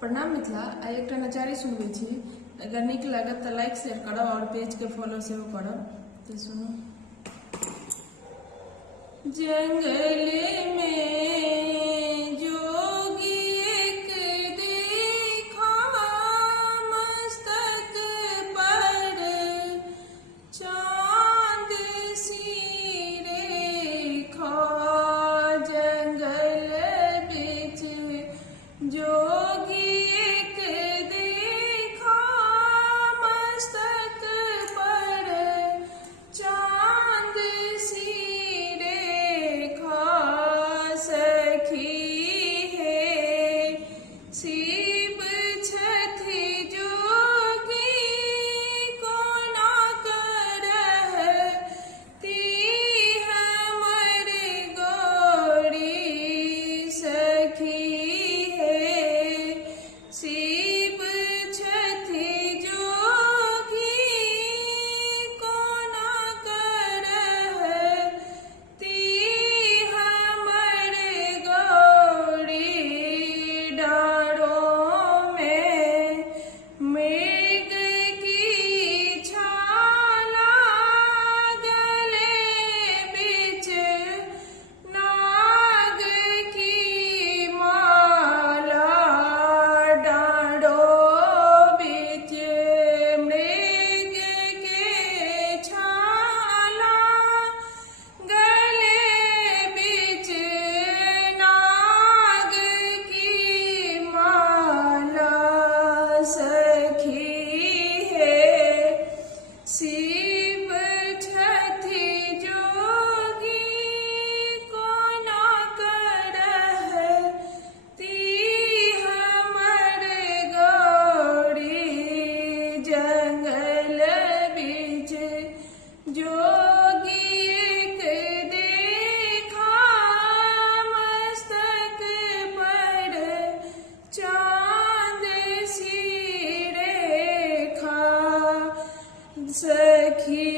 प्रणाम मिथिला। आई एक नचारी सुनबे छी। अगर निक लागत तो लाइक शेयर करब और पेज के फॉलो से करब। तो सुनो। जंगल में जोगी एक देखा, मस्तक पर चांद सी रेखा। जंगल बिच जोगी एक देखा, मस्तक पर चांद सी रेखा। सखी है शिव छथि जोगी, कोना करती हमर गौरी। सखी है शिव छथि जोगी, कोना करती हमर गौरी। डारों में मृग की छाला, गले बिच नाग की माला। डारों बिच मृग के छाला, गले बिच नाग की माला। सखी है शिव छथि जोगी, कोना करती हमर गौरी। जंगल बिच जोगी एक देखा, मस्तक पर चांद सी रेखा। सखी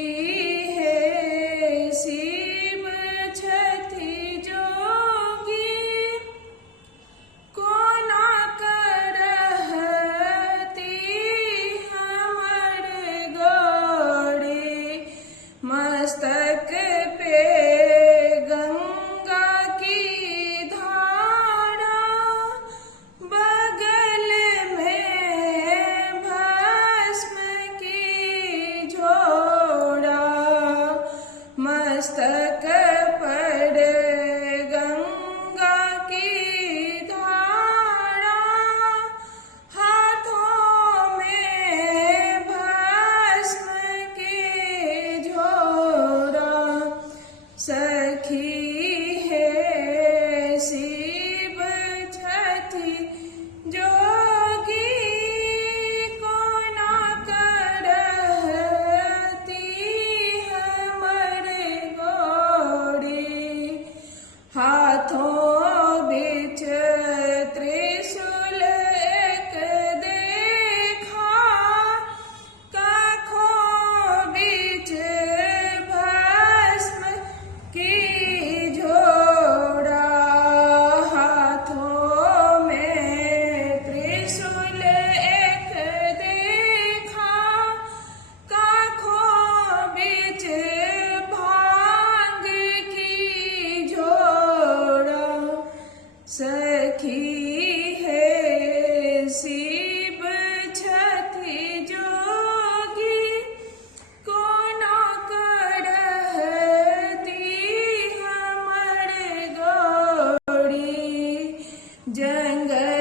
है शिव छथि जोगी, कोना करती हमर गौरी। मस्तक पे गंगा की धारा, बगल में भस्म की झोरा। मस्तक पर गंगा की धारा, हाथों में भस्म की झोरा। सखी है शिव छथि जोगी, कोना करती हमर गौरी। हाथों बिच त्रिशूल एक देखा, काखों बिच भस्म की झोरा। हाथों में त्रिशूल एक देखा, काखों बिच भांग की झोरा। सखी है शिव छथि जोगी, कोना करती हमर गौरी। जंगल